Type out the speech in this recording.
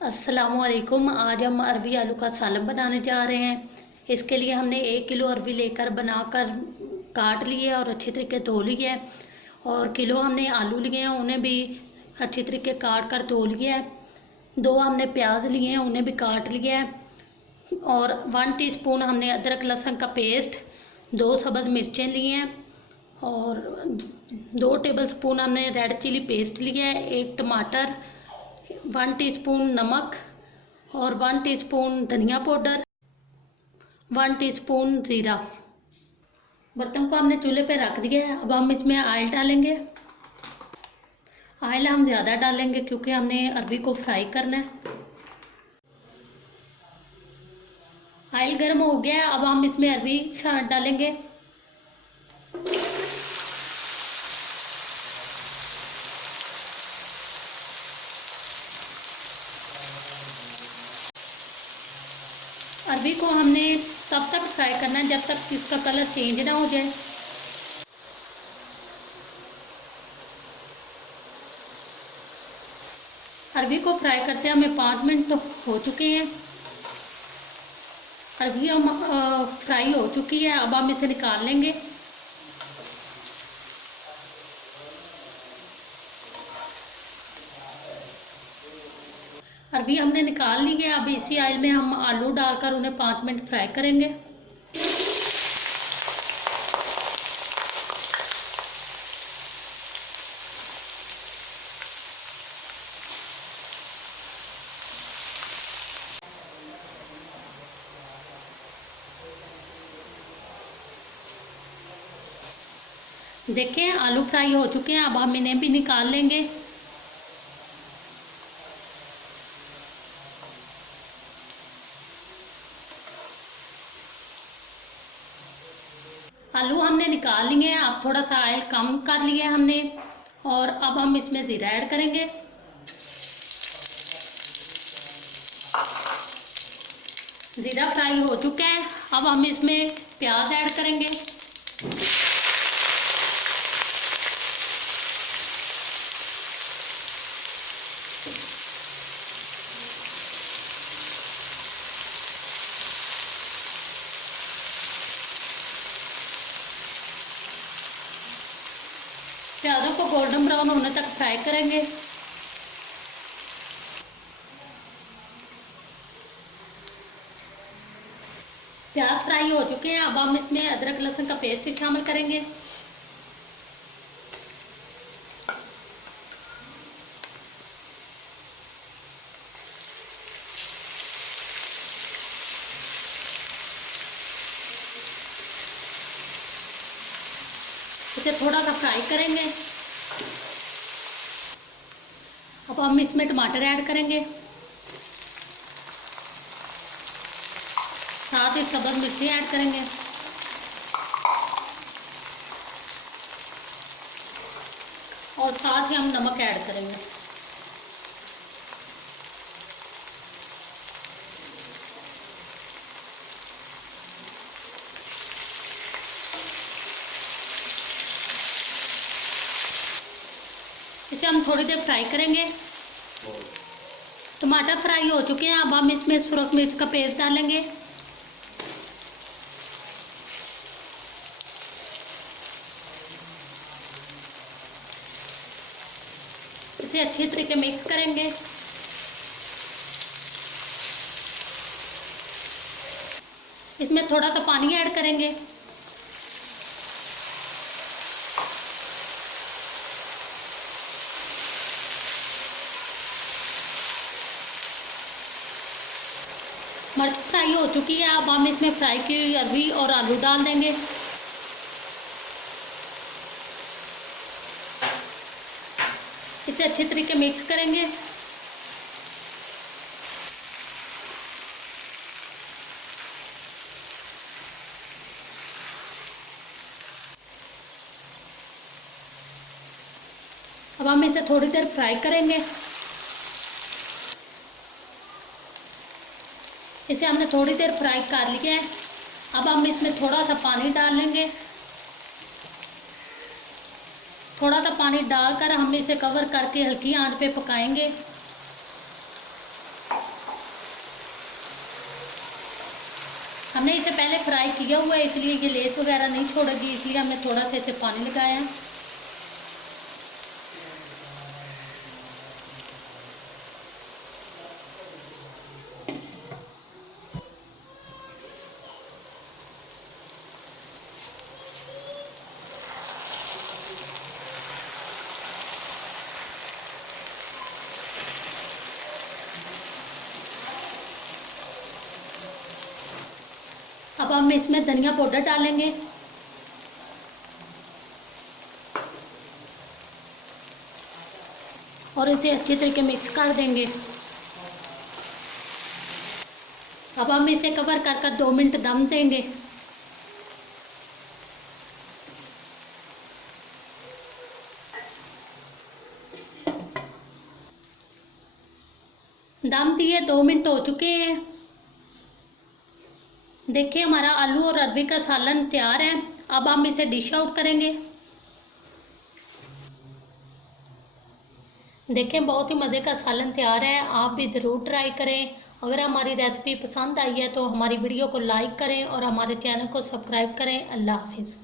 अस्सलामुअलैकुम। आज हम अरबी आलू का सालन बनाने जा रहे हैं। इसके लिए हमने 1 किलो अरबी लेकर बनाकर काट लिए और अच्छे तरीके धो लिए है। और किलो हमने आलू लिए हैं, उन्हें भी अच्छे तरीके काट कर धो लिया है। 2 हमने प्याज लिए हैं, उन्हें भी काट लिया है। और 1 टीस्पून हमने अदरक लहसुन का पेस्ट, 2 सब्ज़ मिर्चें लिए हैं और 2 टेबलस्पून हमने रेड चिली पेस्ट लिया है। 1 टमाटर, 1 टीस्पून नमक और 1 टीस्पून धनिया पाउडर, 1 टीस्पून ज़ीरा। बर्तन को हमने चूल्हे पे रख दिया है। अब हम इसमें ऑयल डालेंगे। ऑयल हम ज़्यादा डालेंगे क्योंकि हमने अरबी को फ्राई करना है। ऑयल गर्म हो गया है। अब हम इसमें अरबी डालेंगे। अरबी को हमने तब तक फ्राई करना है जब तक इसका कलर चेंज ना हो जाए। अरबी को फ्राई करते हमें 5 मिनट हो चुके हैं। अरबी हम फ्राई हो चुकी है। अब हम इसे निकाल लेंगे। अरबी हमने निकाल ली है। अब इसी ऑयल में हम आलू डालकर उन्हें 5 मिनट फ्राई करेंगे। देखें आलू फ्राई हो चुके हैं। अब हम इन्हें भी निकाल लेंगे। आलू हमने निकाल लिए हैं। अब थोड़ा सा ऑयल कम कर लिया है हमने। और अब हम इसमें ज़ीरा ऐड करेंगे। ज़ीरा फ्राई हो चुका है। अब हम इसमें प्याज ऐड करेंगे। प्याज़ों को गोल्डन ब्राउन होने तक फ्राई करेंगे। प्याज फ्राई हो चुके हैं। अब हम इसमें अदरक लहसुन का पेस्ट शामिल करेंगे। इसे थोड़ा सा फ्राई करेंगे। अब हम इसमें टमाटर ऐड करेंगे, साथ ही सब्ज़ मिर्ची ऐड करेंगे और साथ ही हम नमक ऐड करेंगे। इसे हम थोड़ी देर फ्राई करेंगे। टमाटर फ्राई हो चुके हैं। अब हम इसमें सुरख मिर्च का पेस्ट डालेंगे। इसे अच्छी तरीके मिक्स करेंगे। इसमें थोड़ा सा पानी ऐड करेंगे। मिर्च फ्राई हो चुकी है। अब हम इसमें फ्राई की हुई अरबी और आलू डाल देंगे। इसे अच्छे तरीके मिक्स करेंगे। अब हम इसे थोड़ी देर फ्राई करेंगे। इसे हमने थोड़ी देर फ्राई कर लिया है। अब हम इसमें थोड़ा सा पानी डाल लेंगे। थोड़ा सा पानी डालकर हम इसे कवर करके हल्की आंच पे पकाएंगे। हमने इसे पहले फ्राई किया हुआ है, इसलिए ये लेस वगैरह नहीं छोड़ेगी, इसलिए हमने थोड़ा सा इसे पानी लगाया है। अब हम इसमें धनिया पाउडर डालेंगे और इसे अच्छी तरीके मिक्स कर देंगे। अब हम इसे कवर कर कर 2 मिनट दम देंगे। दम दिए 2 मिनट हो चुके हैं। देखिए हमारा आलू और अरबी का सालन तैयार है। अब हम इसे डिश आउट करेंगे। देखें बहुत ही मज़े का सालन तैयार है, आप भी ज़रूर ट्राई करें। अगर हमारी रेसिपी पसंद आई है तो हमारी वीडियो को लाइक करें और हमारे चैनल को सब्सक्राइब करें। अल्लाह हाफिज़।